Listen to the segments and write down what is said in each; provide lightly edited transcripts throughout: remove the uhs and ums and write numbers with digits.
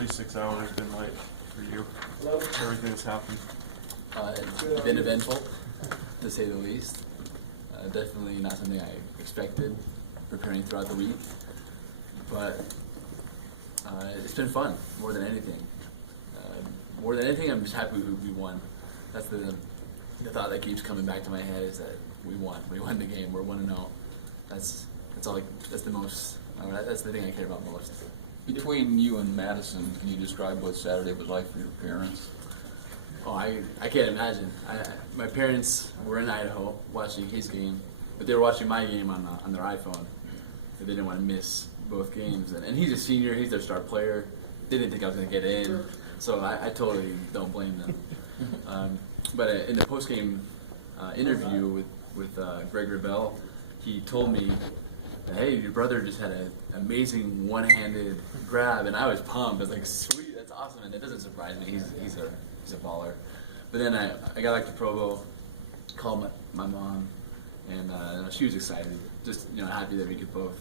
36 hours been like for you? Everything that's happened. It's been eventful, to say the least. Definitely not something I expected preparing throughout the week, but it's been fun more than anything. I'm just happy we won. That's the thought that keeps coming back to my head, is that we won. We won the game. We're 1-0. That's all. That's the most. That's the thing I care about most. Between you and Madison, can you describe what Saturday was like for your parents? Oh, I can't imagine. My parents were in Idaho watching his game, but they were watching my game on their iPhone. They didn't want to miss both games. And he's a senior. He's their star player. They didn't think I was going to get in, so I totally don't blame them. But in the post-game interview with Greg Rebell, he told me, hey, your brother just had an amazing one-handed grab, and I was pumped. I was like, sweet, that's awesome, and it doesn't surprise me. He's a baller. But then I got back to Provo, called my mom, and she was excited, just happy that we could both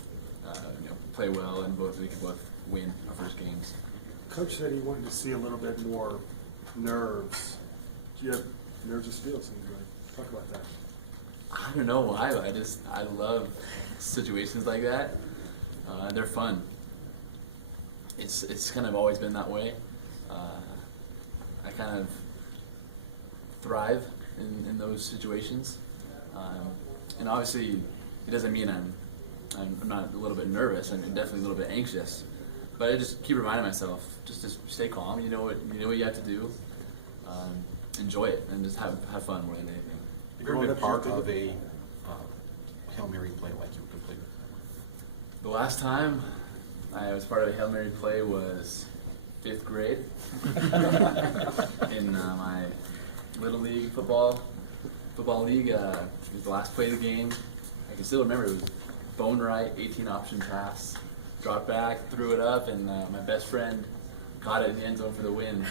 play well and we could both win our first games. Coach said he wanted to see a little bit more nerves. Do you have nerves of steel? Talk about that. I don't know why, but I love situations like that. They're fun. It's kind of always been that way. I kind of thrive in those situations, and obviously it doesn't mean I'm not a little bit nervous. I'm definitely a little bit anxious, but I just keep reminding myself just to stay calm. You know what you have to do. Enjoy it and just have fun more than anything. Have you ever been part of a Hail Mary play like you completed? The last time I was part of a Hail Mary play was 5th grade in my Little League football league. It was the last play of the game. I can still remember it was bone right, 18 option pass, dropped back, threw it up, and my best friend caught it in the end zone for the win.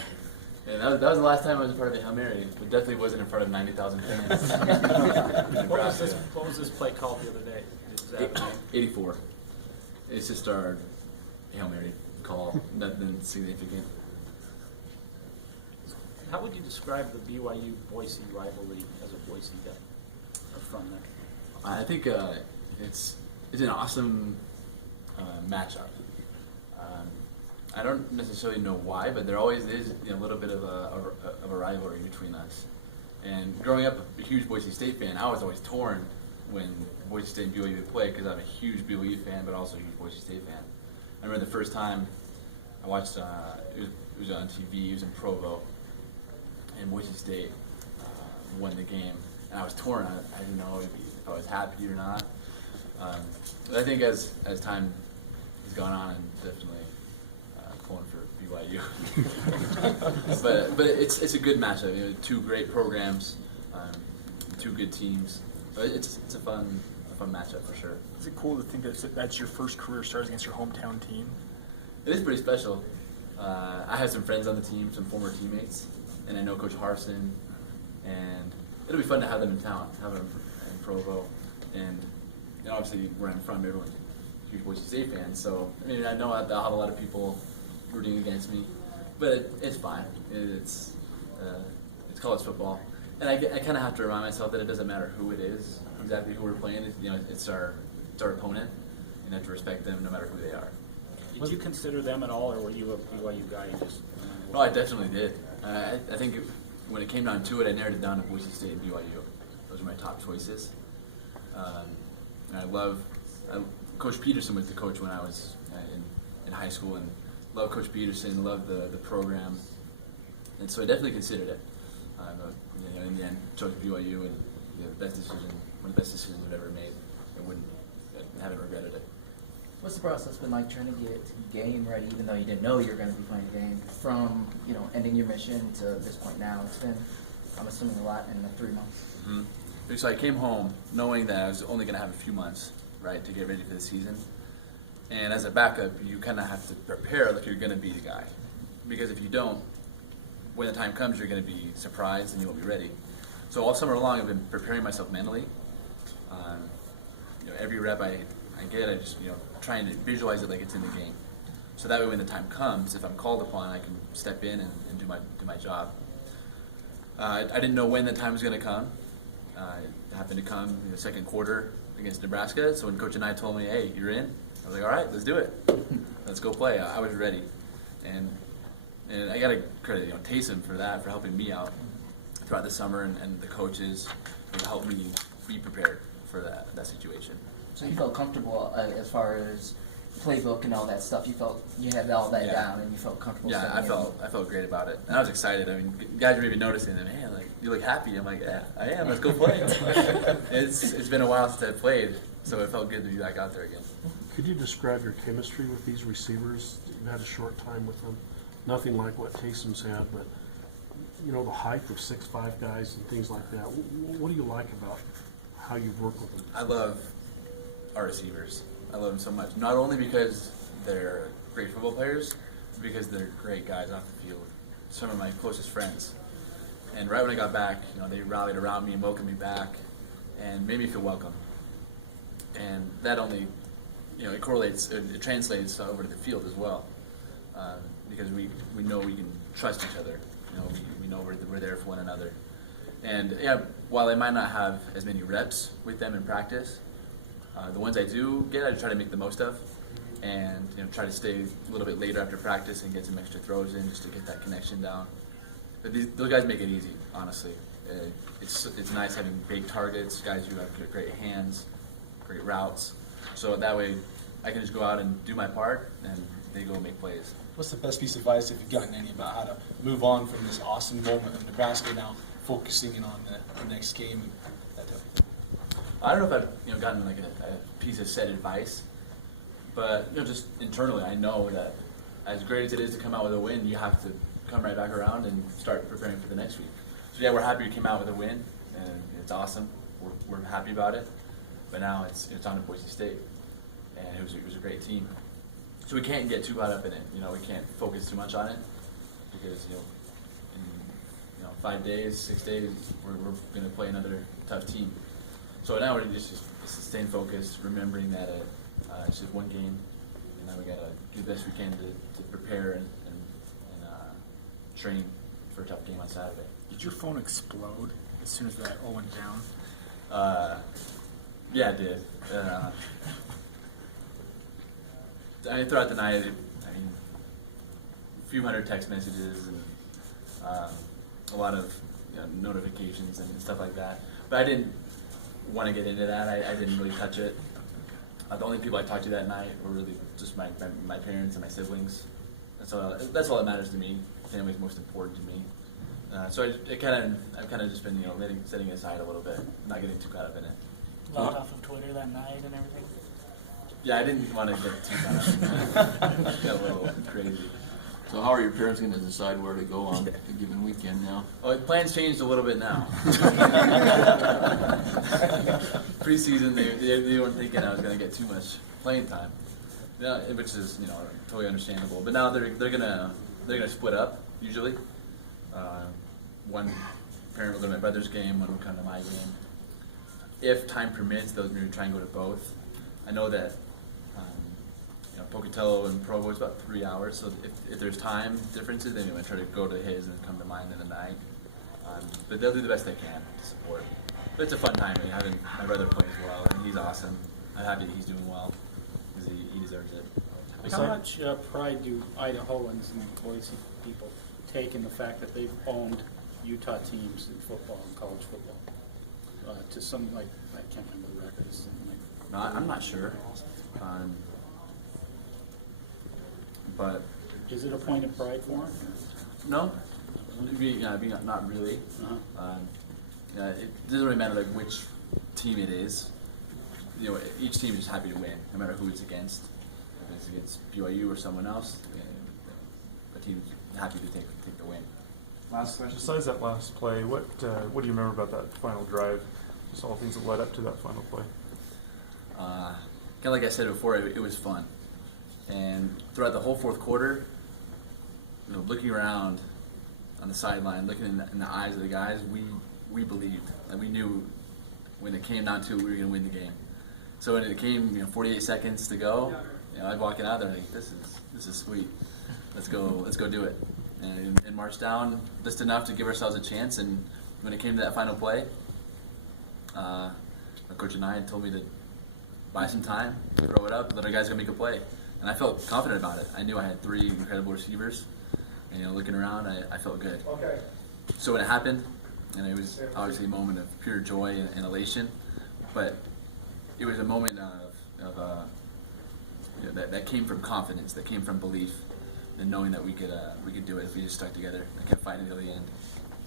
And that was the last time I was a part of the Hail Mary, but definitely wasn't in front of 90,000 fans. What was this play called the other day? Is that 84. It's just our Hail Mary call, nothing significant. How would you describe the BYU Boise rivalry as a Boise guy or from there? I think it's an awesome matchup. I don't necessarily know why, but there always is a little bit of a rivalry between us. And growing up a huge Boise State fan, I was always torn when Boise State and BYU would play, because I'm a huge BYU fan, but also a huge Boise State fan. I remember the first time I watched, it was on TV, it was in Provo, and Boise State won the game. And I was torn. I didn't know if I was happy or not. But I think as time has gone on, I'm definitely pulling for BYU. but it's a good matchup. Two great programs, two good teams. So it's a fun matchup for sure. Is it cool to think that that's your first career starts against your hometown team? It is pretty special. I have some friends on the team, some former teammates, and I know Coach Harsin, and it'll be fun to have them in town, have them in Provo, and obviously where I'm from, everyone's a huge Boise State fan, so I know I'll have a lot of people rooting against me, but it's fine. It's college football, and I kind of have to remind myself that it doesn't matter who it is, exactly who we're playing. It's our opponent, and I have to respect them no matter who they are. Did you consider them at all, or were you a BYU guy? No, I definitely did. I think when it came down to it, I narrowed it down to Boise State and BYU. Those are my top choices. And Coach Peterson was the coach when I was in high school, and loved Coach Peterson, loved the program, and so I definitely considered it. In the end, chose BYU, and one of the best decisions I've ever made. I haven't regretted it. What's the process been like trying to get game ready, even though you didn't know you were going to be playing a game, from ending your mission to this point now? It's been, I'm assuming, a lot in the 3 months. Mm-hmm. So I came home knowing that I was only going to have a few months, right, to get ready for the season. And as a backup, you kind of have to prepare like you're going to be the guy, because if you don't, when the time comes, you're going to be surprised and you won't be ready. So all summer long, I've been preparing myself mentally. Every rep I get, I just trying to visualize it like it's in the game. So that way when the time comes, if I'm called upon, I can step in and do my job. I didn't know when the time was going to come. It happened to come in the second quarter against Nebraska. So when Coach and I told me, "Hey, you're in," I was like, "All right, let's do it. Let's go play." I was ready, and I got to credit Taysom for that, for helping me out throughout the summer, and the coaches helped me be prepared for that situation. So you felt comfortable as far as playbook and all that stuff. You felt you had all that Yeah. down, and you felt comfortable. Yeah, stepping in. I felt great about it, and I was excited. I mean, guys were even noticing that. Man, like, you look happy. I'm like, yeah, I am. Let's go play. It's been a while since I played, so it felt good to be back out there again. Could you describe your chemistry with these receivers? You've had a short time with them. Nothing like what Taysom's had, but the height of 6'5" guys and things like that. What do you like about how you work with them? I love our receivers. I love them so much. Not only because they're great football players, but because they're great guys off the field. Some of my closest friends. And right when I got back, they rallied around me and welcomed me back, and made me feel welcome. And that only, it correlates, it translates over to the field as well, because we know we can trust each other. We know we're there for one another. And yeah, while I might not have as many reps with them in practice, the ones I do get, I try to make the most of, and try to stay a little bit later after practice and get some extra throws in just to get that connection down. But those guys make it easy, honestly. It's nice having big targets, guys who have great hands, great routes. So that way, I can just go out and do my part, and they go make plays. What's the best piece of advice, if you've gotten any, about how to move on from this awesome moment of Nebraska, now focusing in on the next game and that type of thing? I don't know if I've gotten like a piece of set advice, but just internally, I know that as great as it is to come out with a win, you have to come right back around and start preparing for the next week. So yeah, we're happy we came out with a win, and it's awesome. We're happy about it, but now it's on to Boise State, and it was a great team. So we can't get too caught up in it. We can't focus too much on it, because in 5 days, 6 days, we're going to play another tough team. So now we're just staying focused, remembering that it's just one game, and now we got to do the best we can to prepare and train for a tough game on Saturday. Did your phone explode as soon as that all went down? Yeah, it did. Throughout the night, a few hundred text messages and a lot of notifications and stuff like that. But I didn't want to get into that. I didn't really touch it. The only people I talked to that night were really just my parents and my siblings. That's all that matters to me. Family's most important to me. So I've kind of just been setting it aside a little bit, not getting too caught up in it. Logged off of Twitter that night and everything? Yeah, I didn't want to get too caught up. Got a little crazy. So how are your parents going to decide where to go on a given weekend now? Oh, plans changed a little bit now. Preseason, they weren't thinking I was going to get too much playing time, which is totally understandable. But now they're gonna split up usually. One parent will go to my brother's game, one will come to my game. If time permits, they'll maybe try and go to both. I know that Pocatello and Provo is about 3 hours, so if there's time differences, then we might try to go to his and come to mine in the night. But they'll do the best they can to support. But it's a fun time. Having my brother plays well, and he's awesome. I'm happy that he's doing well, because he deserves it. How much pride do Idahoans and Boise people take in the fact that they've owned Utah teams in football and college football? To some, I can't remember the record. It's something like, No, I'm not sure. But is it a point of pride for them? no, not really. It doesn't really matter which team it is. Each team is happy to win, no matter who it's against. If it's against BYU or someone else, the team's happy to take the win. Last question. Besides that last play, what do you remember about that final drive? Just all the things that led up to that final play. Kind of like I said before, it was fun. And throughout the whole fourth quarter, looking around on the sideline, looking in the eyes of the guys, we believed, and we knew when it came down to it, we were going to win the game. So when it came, 48 seconds to go, I was walking out there like, this is sweet. Let's go do it. And march down just enough to give ourselves a chance. And when it came to that final play, our coach and I had told me to buy some time, throw it up, let our guys go make a play. And I felt confident about it. I knew I had 3 incredible receivers. And looking around, I felt good. Okay. So when it happened, and it was obviously a moment of pure joy and elation, but it was a moment of that came from confidence, that came from belief, and knowing that we could do it if we just stuck together and kept fighting till the end.